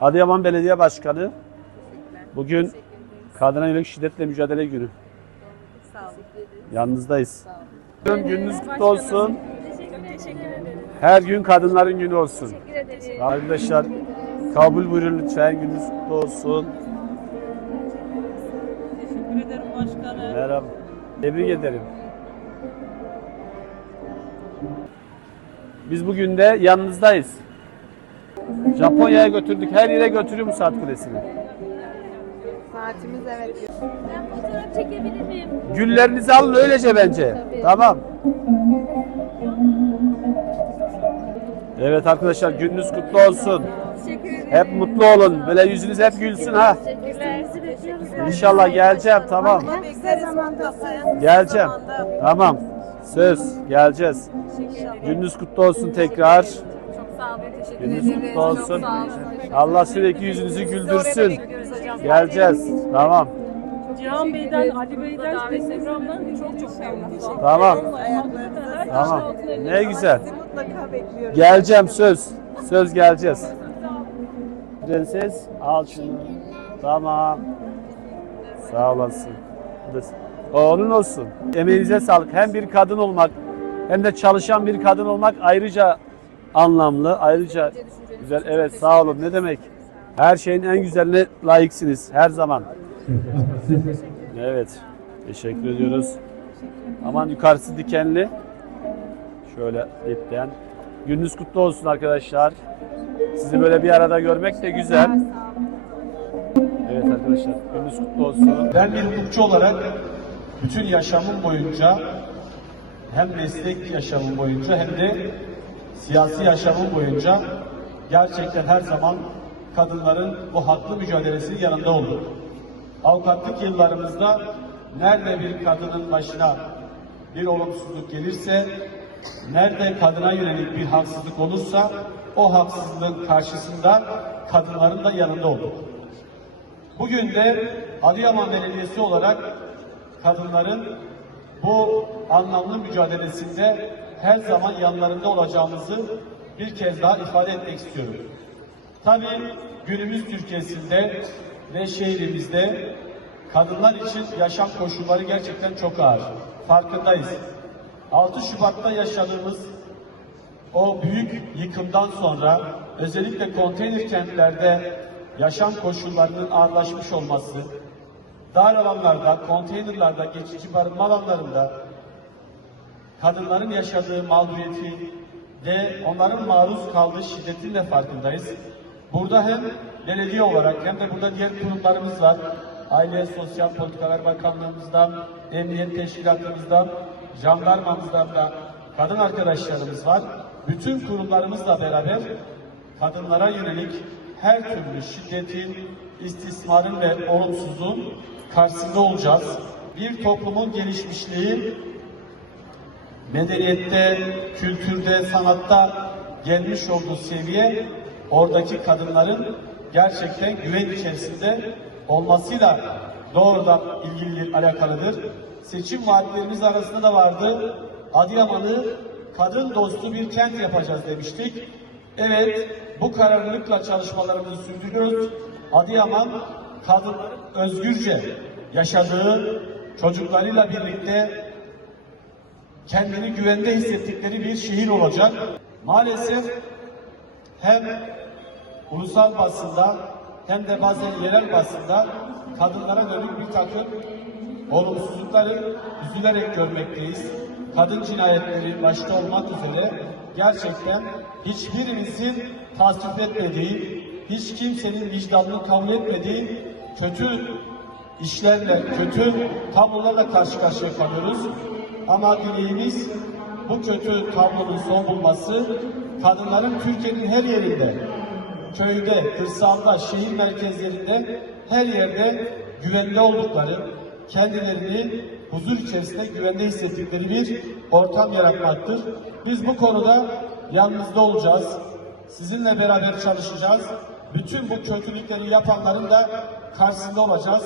Adıyaman Belediye Başkanı. Bugün kadına yönelik şiddetle mücadele günü. Olun. Yanınızdayız. Gününüz kutlu olsun. Her gün kadınların günü olsun. Arkadaşlar kabul buyurun lütfen. Gününüz kutlu olsun. Teşekkür ederim başkanım. Merhaba. Tebrik ederim. Biz bugün de yanınızdayız. Japonya'ya götürdük. Her yere götürüyorum saat kulesini. Saatimiz evet. Ben fotoğraf çekebilir miyim? Güllerinizi alın öylece bence. Tamam. Evet arkadaşlar gününüz kutlu olsun. Teşekkür ederim. Hep mutlu olun. Böyle yüzünüz hep gülsün ha. Teşekkürler. Sizi bekliyoruz. İnşallah geleceğim tamam. Kısa zamanda Geleceğim. Tamam. Söz geleceğiz. Gününüz kutlu olsun tekrar. Çok sağ olun. Teşekkür Gününüz ederim. kutlu olsun. Çok sağ olun. Allah sürekli yüzünüzü güldürsün. Bekliyoruz hocam. Geleceğiz. Tamam. Cihan Bey'den, Ali Bey'den, Instagram'dan çok çok memnunum. Tamam. Her Tamam. altına Ne güzel. mutlaka bekliyoruz. Geleceğim söz. Söz geleceğiz. Prenses al şunu. Tamam. Sağ olasın. Bu da- O onun olsun. Emeğinize sağlık. Hem bir kadın olmak hem de çalışan bir kadın olmak ayrıca anlamlı, ayrıca güzel. Evet sağ olun. Ne demek? Her şeyin en güzeline layıksınız her zaman. Evet. Teşekkür ediyoruz. Aman yukarısı dikenli. Şöyle ipten. Gününüz kutlu olsun arkadaşlar. Sizi böyle bir arada görmek de güzel. Evet arkadaşlar gününüz kutlu olsun. Ben bir hukukçu olarak bütün yaşamım boyunca hem meslek yaşamım boyunca hem de siyasi yaşamım boyunca gerçekten her zaman kadınların bu haklı mücadelesinin yanında oldum. Avukatlık yıllarımızda nerede bir kadının başına bir olumsuzluk gelirse, nerede kadına yönelik bir haksızlık olursa o haksızlığın karşısında kadınların da yanında olduk. Bugün de Adıyaman Belediyesi olarak kadınların bu anlamlı mücadelesinde her zaman yanlarında olacağımızı bir kez daha ifade etmek istiyorum. Tabii günümüz Türkiye'sinde ve şehrimizde kadınlar için yaşam koşulları gerçekten çok ağır. Farkındayız. 6 Şubat'ta yaşadığımız o büyük yıkımdan sonra özellikle konteyner kentlerde yaşam koşullarının ağırlaşmış olması, dar alanlarda, konteynerlarda, geçici barınma alanlarında kadınların yaşadığı mağduriyeti ve onların maruz kaldığı şiddetin de farkındayız. Burada hem belediye olarak hem de burada diğer kurumlarımız var. Aile Sosyal Politikalar Bakanlığımızdan, Emniyet Teşkilatımızdan, jandarmamızdan da kadın arkadaşlarımız var. Bütün kurumlarımızla beraber kadınlara yönelik her türlü şiddetin, istismarın ve olumsuzluğun karşısında olacağız. Bir toplumun gelişmişliği medeniyette, kültürde, sanatta gelmiş olduğu seviye oradaki kadınların gerçekten güven içerisinde olmasıyla doğrudan ilgili alakalıdır. Seçim vaatlerimiz arasında da vardı. Adıyaman'ı kadın dostu bir kent yapacağız demiştik. Evet, bu kararlılıkla çalışmalarımızı sürdürüyoruz. Adıyaman kadınların özgürce yaşadığı çocuklarıyla birlikte kendini güvende hissettikleri bir şehir olacak. Maalesef hem ulusal basında hem de bazen yerel basında kadınlara dönük bir takım olumsuzlukları üzülerek görmekteyiz. Kadın cinayetleri başta olmak üzere gerçekten hiçbirimizin tasvip etmediği, hiç kimsenin vicdanını kabul etmediği kötü işlerle, kötü tablolarla karşı karşıya kalıyoruz. Ama dileğimiz bu kötü tablonun son bulması, kadınların Türkiye'nin her yerinde, köyde, kırsalda, şehir merkezlerinde, her yerde güvende oldukları, kendilerini huzur içerisinde güvende hissettikleri bir ortam yaratmaktır. Biz bu konuda yanınızda olacağız. Sizinle beraber çalışacağız. Bütün bu kötülükleri yapanların da karşısında olacağız.